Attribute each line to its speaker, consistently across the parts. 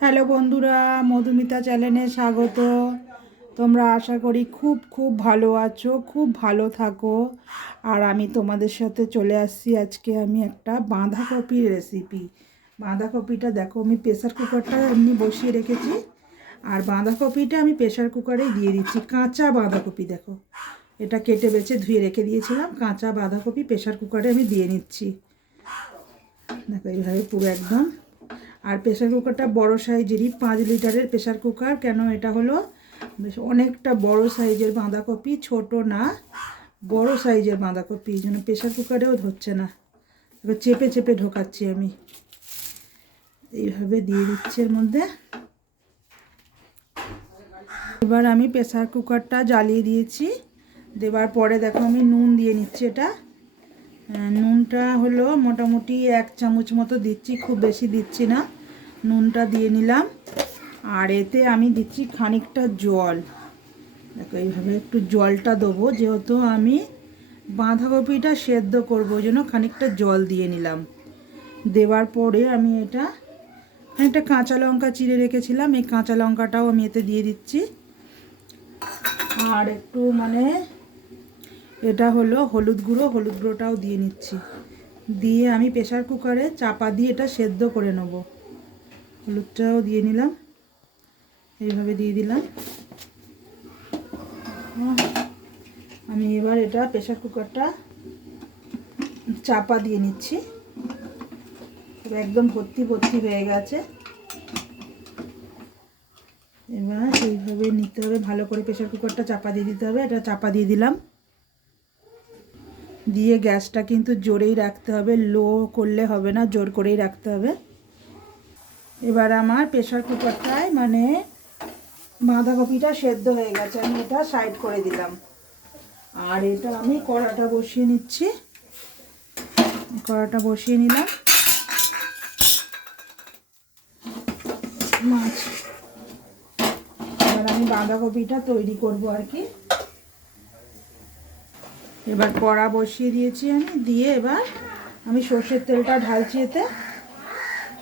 Speaker 1: Hello বন্ধুরা, মধুমিতা চ্যানেলে স্বাগত। তোমরা আশা করি খুব খুব ভালো আছো, খুব ভালো থাকো। আর আমি তোমাদের সাথে চলে আসছি আজকে আমি একটা বাঁধাকপির রেসিপি বাঁধাকপিটা দেখো, আমি প্রেসার কুকারটা এমনি বসিয়ে রেখেছি। আর বাঁধাকপিটা আমি প্রেসার কুকারেই দিয়ে দিচ্ছি। কাঁচা বাঁধাকপি দেখো, এটা কেটে বেছে ধুয়ে রেখে দিয়েছিলাম। কাঁচা বাঁধাকপি প্রেসার কুকারে আমি দিয়ে নিচ্ছি। দেখো এইভাবে পুরো একদম আর প্রেশার কুকারটা বড় সাইজেরই পাঁচ লিটারের প্রেশার কুকার কেন এটা হলো? বেশ অনেকটা বড় সাইজের বাঁধাকপি, ছোট না, বড় সাইজের বাঁধাকপি, এই জন্য প্রেশার কুকারেও ধরছে না। এবার চেপে চেপে ঢোকাচ্ছি আমি। এইভাবে দিয়ে দিচ্ছি এর মধ্যে। এবার আমি প্রেসার কুকারটা জ্বালিয়ে দিয়েছি। দেওয়ার পরে দেখো আমি নুন দিয়ে নিচ্ছি এটা। নুনটা হলো মোটামুটি এক চামচ মতো দিচ্ছি, খুব বেশি দিচ্ছি না। নুনটা দিয়ে নিলাম। আর এতে আমি দিচ্ছি খানিকটা জল। দেখো, এইভাবে একটু জলটা দেবো। যেহেতু আমি বাঁধাকপিটা সেদ্ধ করব, ওই জন্য খানিকটা জল দিয়ে নিলাম। দেওয়ার পরে আমি এটা খানিকটা কাঁচা লঙ্কা চিড়ে রেখেছিলাম। এই কাঁচা লঙ্কাটাও আমি এতে দিয়ে দিচ্ছি। আর একটু মানে এটা হলো হলুদ গুঁড়ো, হলুদ গুঁড়োটাও দিয়ে নিচ্ছি। দিয়ে আমি প্রেসার কুকারে চাপা দিয়ে এটা সেদ্ধ করে নেব। হলুদটাও দিয়ে নিলাম। এইভাবে দিয়ে দিলাম। আমি এবার এটা প্রেশার কুকারটা চাপা দিয়ে নিচ্ছি। একদম ভর্তি ভর্তি হয়ে গেছে। এবার এইভাবে নিতে হবে, ভালো করে প্রেশার কুকারটা চাপা দিয়ে দিতে হবে। এটা চাপা দিয়ে দিলাম। দিয়ে গ্যাসটা কিন্তু জোরেই রাখতে হবে। লো করলে হবে না, জোর করেই রাখতে হবে। এবার আমার প্রেশার কুকারটায় মানে বাঁধাকপিটা সেদ্ধ হয়ে গেছে, আমি এটা সাইড করে দিলাম। আর এটা আমি কড়াটা বসিয়ে নিচ্ছি। কড়াটা বসিয়ে নিলাম। মাছ। এবার আমি বাঁধাকপিটা তৈরি করব আর কি। এবার কড়া বসিয়ে দিয়েছি আমি, দিয়ে এবার আমি সর্ষের তেলটা ঢালছি এতে।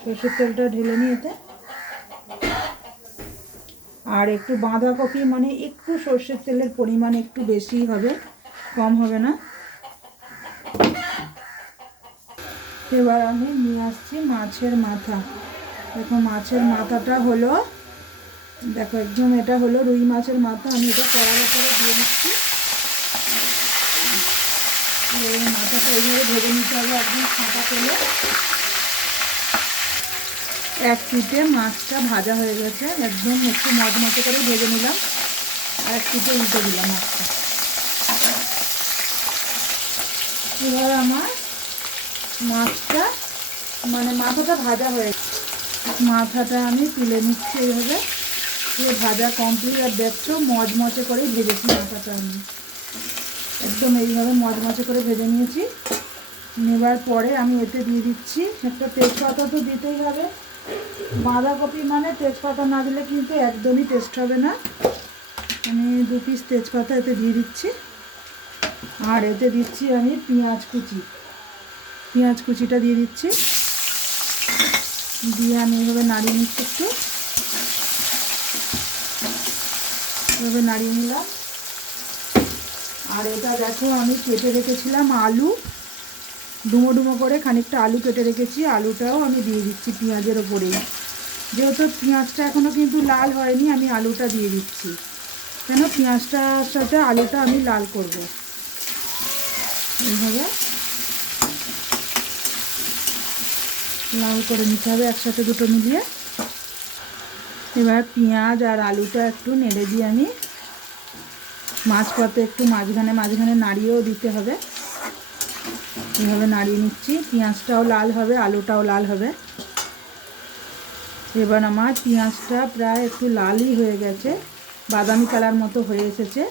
Speaker 1: সর্ষের তেলটা ঢেলে নিই এতে আর একটু বাঁধাকপি মানে একটু সর্ষের তেলের পরিমাণ একটু বেশি হবে, কম হবে না। এবার আমি নিয়ে আসছি মাছের মাথা। দেখো, মাছের মাথাটা হলো, দেখো, একদম এটা হলো রুই মাছের মাথা। আমি এটা কড়ার উপরে দিয়ে নিচ্ছি। মাথাটা এইভাবে ভেজে নিতে হবে একদম ফাঁকা তেলে। এক পিঠে মাছটা ভাজা হয়ে গেছে। একদম একটু মচমচে করে ভেজে নিলাম। আর এক পিঠে উল্টে দিলাম মাছটা। এবার আমার মাছটা মানে মাথাটা ভাজা হয়ে মাথাটা আমি তুলে নিচ্ছি এইভাবে। পুরো ভাজা কমপ্লিট আর দেখছ মচমচে করেই ভেজেছি মাথাটা আমি। একদম এইভাবে মচমচে করে ভেজে নিয়েছি। নেবার পরে আমি এতে দিয়ে দিচ্ছি। একটা তেজপাতা তো দিতেই হবে। বাঁধাকপি মানে তেজপাতা না দিলে কিন্তু একদমই টেস্ট হবে না। আমি দু পিস তেজপাতা এতে দিয়ে দিচ্ছি। আর এতে দিচ্ছি আমি পেঁয়াজ কুচি। পেঁয়াজ কুচিটা দিয়ে দিচ্ছি। দিয়ে আমি এইভাবে নাড়িয়ে নিচ্ছি একটু। এভাবে নাড়িয়ে নিলাম। আর এটা দেখো আমি কেটে রেখেছিলাম আলু। ডুমো ডুমো করে খানিকটা আলু কেটে রেখেছি। আলুটাও আমি দিয়ে দিচ্ছি পেঁয়াজের ওপরেই যেহেতু পেঁয়াজটা এখনও কিন্তু লাল হয়নি, আমি আলুটা দিয়ে দিচ্ছি। কেন? পেঁয়াজটার সাথে আলুটা আমি লাল করব। এইভাবে লাল করে নিতে হবে একসাথে দুটো মিলিয়ে। এবার পেঁয়াজ আর আলুটা একটু নেড়ে দিয়ে আমি মাছ পাতে একটু মাঝখানে মাঝখানে নাড়িয়েও দিতে হবে। এভাবে নাড়িয়ে নিচ্ছি। পেঁয়াজটাও লাল হবে, আলুটাও লাল হবে। এবার আমার পেঁয়াজটা প্রায় একটু লালই হয়ে গেছে, বাদামি কালার মতো হয়ে এসেছে,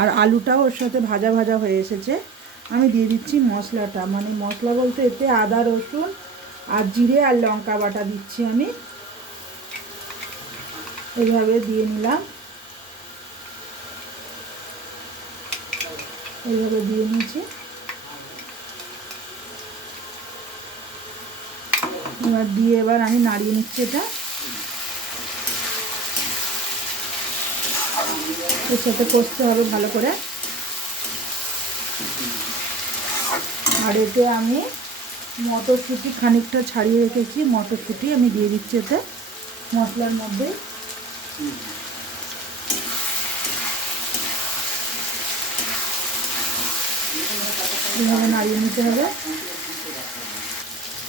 Speaker 1: আর আলুটাও ওর সাথে ভাজা ভাজা হয়ে এসেছে। আমি দিয়ে দিচ্ছি মশলাটা মানে মশলা বলতে এতে আদা, রসুন, আর জিরে আর লঙ্কা বাটা দিচ্ছি আমি। এইভাবে দিয়ে নিলাম। এইভাবে দিয়ে নিয়েছি। এবার দিয়ে এবার আমি নাড়িয়ে নিচ্ছি এটা। এর সাথে কষতে হবে ভালো করে। আর এতে আমি মটরশুঁটি খানিকটা ছাড়িয়ে রেখেছি, মটরশুঁটি আমি দিয়ে দিচ্ছি এতে মশলার মধ্যে। এইভাবে নাড়িয়ে নিতে হবে।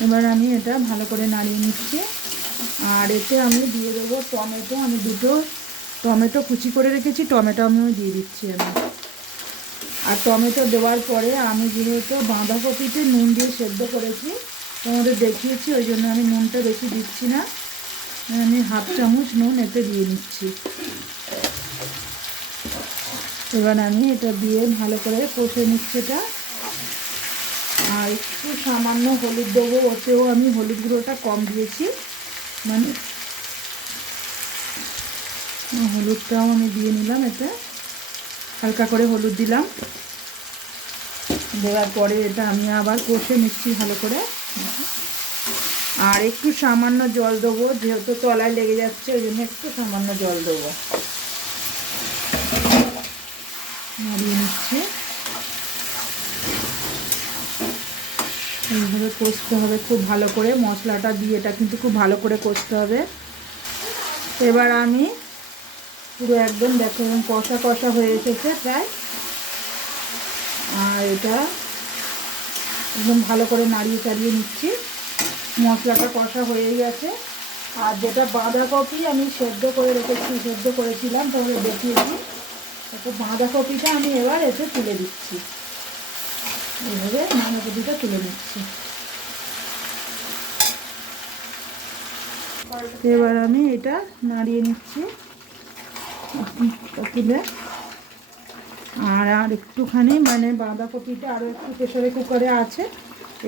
Speaker 1: এবার আমি এটা ভালো করে নাড়িয়ে নিচ্ছি। আর এতে আমি দিয়ে দেবো টমেটো। আমি দুটো টমেটো কুচি করে রেখেছি, টমেটো আমিও দিয়ে দিচ্ছি আমি আর টমেটো দেওয়ার পরে আমি যেহেতু বাঁধাকপিতে নুন দিয়ে সেদ্ধ করেছি, তোমাদের দেখিয়েছি, ওই জন্য আমি নুনটা বেশি দিচ্ছি না। আমি হাফ চামচ নুন এতে দিয়ে নিচ্ছি। এবার আমি এটা দিয়ে ভালো করে কষে নিচ্ছি এটা। আর একটু সামান্য হলুদ দেবো, ওতেও আমি হলুদ গুঁড়োটা কম দিয়েছি। মানে হলুদটাও আমি দিয়ে নিলাম এতে। হালকা করে হলুদ দিলাম। দেওয়ার পরে এটা আমি আবার কষে নিচ্ছি ভালো করে। আর একটু সামান্য জল দেবো, যেহেতু তলায় লেগে যাচ্ছে, ওই জন্য একটু সামান্য জল দেবো। নাড়িয়ে নিচ্ছি। এইভাবে কষতে হবে খুব ভালো করে। মশলাটা দিয়ে এটা কিন্তু খুব ভালো করে কষতে হবে। এবার আমি পুরো একদম দেখো কষা কষা হয়ে এসেছে প্রায়। আর এটা একদম ভালো করে নাড়িয়ে চাড়িয়ে নিচ্ছি। মশলাটা কষা হয়ে গেছে। আর যেটা বাঁধাকপি আমি সেদ্ধ করে রেখেছি, সেদ্ধ করেছিলাম, তাহলে দেখিয়েছি তো বাঁধাকপিটা আমি এবার এতে তুলে দিচ্ছি। এইভাবে বাঁধাকপিটা তুলে নিচ্ছি। এবার আমি এটা নাড়িয়ে নিচ্ছি। তুলে। আর আর একটুখানি মানে বাঁধাকপিটা আরও একটু প্রেশারে কুকারে আছে,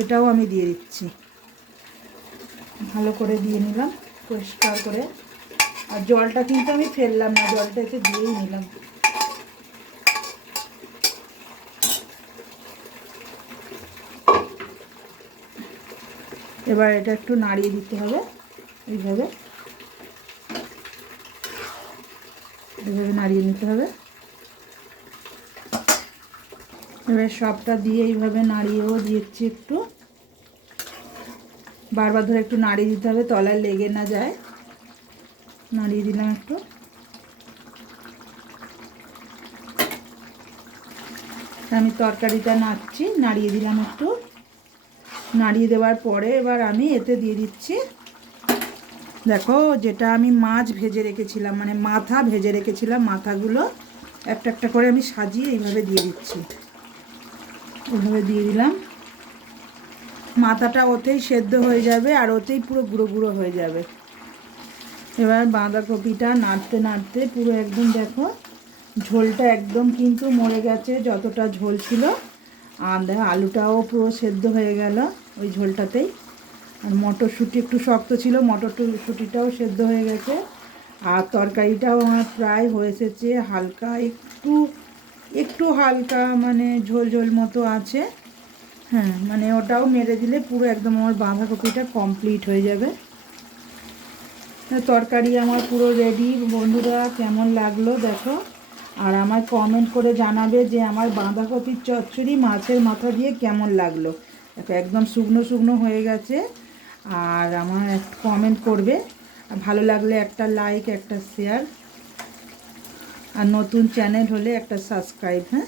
Speaker 1: এটাও আমি দিয়ে দিচ্ছি। ভালো করে দিয়ে নিলাম, পরিষ্কার করে। আর জলটা কিন্তু আমি ফেললাম না, জলটা এতে দিয়েই নিলাম। এবার এটা একটু নাড়িয়ে দিতে হবে, এইভাবে। এইভাবে নাড়িয়ে নিতে হবে। এবার সবটা দিয়ে এইভাবে নাড়িয়েও দিচ্ছি একটু। বারবার ধরে একটু নাড়িয়ে দিতে হবে, তলায় লেগে না যায়। নাড়িয়ে দিলাম একটু। আমি তরকারিটা নাড়ছি, নাড়িয়ে দিলাম একটু। নাড়িয়ে দেওয়ার পরে এবার আমি এতে দিয়ে দিচ্ছি। দেখো, যেটা আমি মাছ ভেজে রেখেছিলাম মানে মাথা ভেজে রেখেছিলাম, মাথাগুলো একটা একটা করে আমি সাজিয়ে এইভাবে দিয়ে দিচ্ছি। এইভাবে দিয়ে দিলাম। মাথাটা ওতেই সেদ্ধ হয়ে যাবে আর ওতেই পুরো গুঁড়ো গুঁড়ো হয়ে যাবে। এবার বাঁধাকপিটা নাড়তে নাড়তে পুরো একদম দেখো, ঝোলটা একদম কিন্তু মরে গেছে, যতটা ঝোল ছিল। আর দেখো, আলুটাও পুরো সেদ্ধ হয়ে গেল। ওই ঝোলটাতেই। আর মটরশুঁটি একটু শক্ত ছিল, মটরশুঁটিটাও সেদ্ধ হয়ে গেছে। আর তরকারিটাও আমার প্রায় হয়ে এসেছে, হালকা একটু একটু হালকা মানে ঝোল ঝোল মতো আছে। হ্যাঁ মানে ওটাও মেরে দিলে পুরো একদম আমার বাঁধাকপিটা কমপ্লিট হয়ে যাবে। তরকারি আমার পুরো রেডি বন্ধুরা, কেমন লাগল দেখো? আর আমার কমেন্ট করে জানাবে যে আমার বাঁধাকপির চচ্চড়ি মাছের মাথা দিয়ে কেমন লাগল। দেখো, একদম শুকনো শুকনো হয়ে গেছে। আর আমার কমেন্ট করবে, ভালো লাগলে একটা লাইক একটা শেয়ার আর নতুন চ্যানেল হলে একটা সাবস্ক্রাইব হ্যাঁ?